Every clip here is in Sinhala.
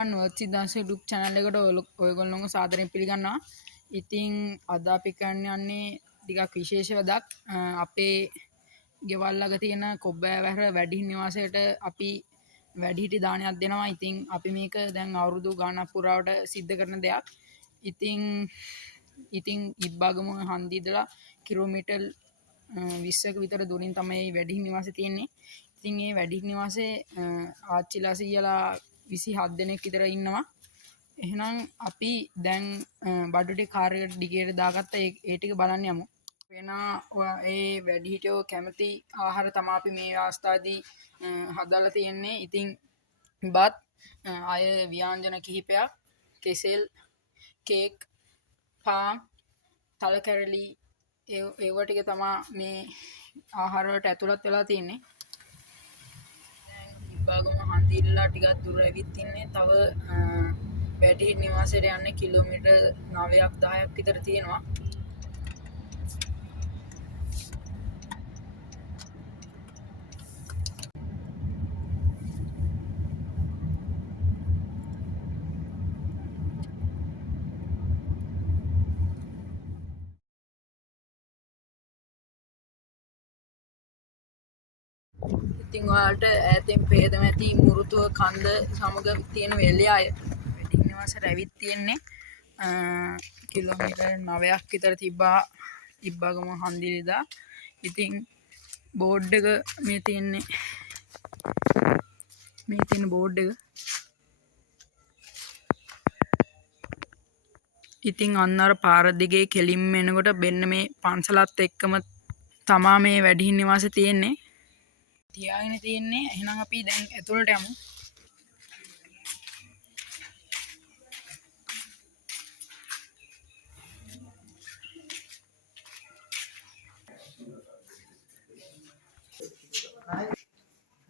නර්චිදාස YouTube channel එකට ඔයගොල්ලෝව සාදරයෙන් පිළිගන්නවා. ඉතින් අද අපි කරන්න යන්නේ ටිකක් විශේෂ වැඩක්. අපේ ගෙවල් ළඟ තියෙන කොබ්බෑවැහර වැඩිහිටි නිවාසයට අපි වැඩිහිටි දානයක් දෙනවා. ඉතින් අපි මේක දැන් අවුරුදු ගාණක් පුරාවට සිද්ධ කරන දෙයක්. ඉතින් ඉබ්බාගම හන්දිය ඉඳලා කිලෝමීටර් 20ක විතර දුරින් තමයි වැඩිහිටි නිවාසය තියෙන්නේ. ඉතින් මේ වැඩිහිටි නිවාසේ ආච්චිලා සීයලා 27 දෙනෙක් විතර ඉන්නවා. එහෙනම් අපි දැන් බඩු ටික කාර් එකට ඩිගියට දාගත්ත ඒ ටික බලන්න යමු. වෙන ඒ වැඩිහිටියෝ කැමති ආහාර තමයි අපි මේ අවස්ථාවේදී හදලා තියෙන්නේ. ඉතින් බත් අය ව්‍යංජන කිහිපයක්, කෙසෙල්, කේක්, පාන්, තල කැරලි ඒව ටික තමයි මේ ආහාර වලට ඇතුළත් වෙලා තියෙන්නේ. ඉබ්බාගම හන්දිල්ලා ටිකක් දුර ඇවිත් ඉන්නේ. තව වැඩිහිටි නිවාසයට යන්නේ කිලෝමීටර් 9ක් 10ක් විතර තියෙනවා. ඉතින් ඔයාලට ඈතින් පේදම ඇති මුරුතුව කන්ද සමග තියෙන වෙල්යාය වැඩිහිටි නිවාසයට ඇවිත් තියෙන්නේ. කිලෝමීටර් 9ක් විතර තිබ්බා ඉබ්බාගම හන්දියේදා. ඉතින් බෝඩ් එක මේ තියෙන බෝඩ් එක. ඉතින් අන්න අර පාර දිගේ කෙලින්ම එනකොට මෙන්න මේ පන්සලත් එක්කම තමා මේ වැඩිහිටි නිවාසය තියෙන්නේ. තියාගෙන තියෙන්නේ. එහෙනම් අපි දැන් ඇතුළට යමු.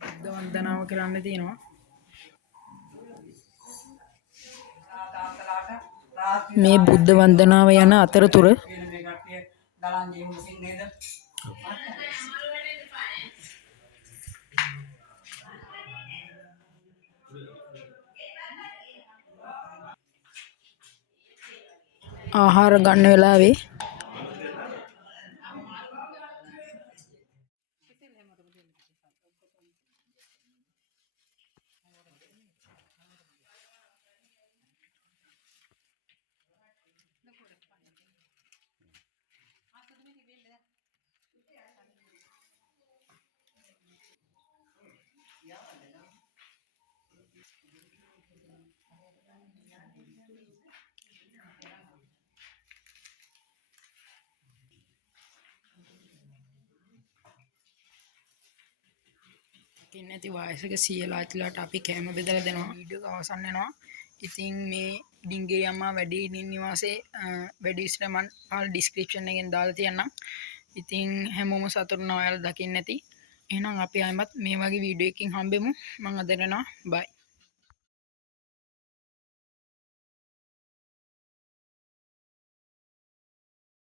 බුද්ධ වන්දනාව කරන්න තියෙනවා. මේ බුද්ධ වන්දනාව යන අතරතුර ආහාර ගන්න වෙලාවේ නැති වයසක සියලාචිලාට අපි කැම බෙදලා දෙනවා. වීඩියෝ එක අවසන් වෙනවා. ඉතින් මේ ඩිංගිරි අම්මා වැඩිහිටි නිවාසේ වැඩි විස්තර මම ඩිස්ක්‍රිප්ෂන් එකෙන් දාලා තියන්නම්. ඉතින් හැමෝම සතුටුන ඔයාලා දකින්න ඇති. එහෙනම් අපි ආයෙමත් මේ වගේ වීඩියෝ එකකින් හම්බෙමු. මම අද යනවා. බයි.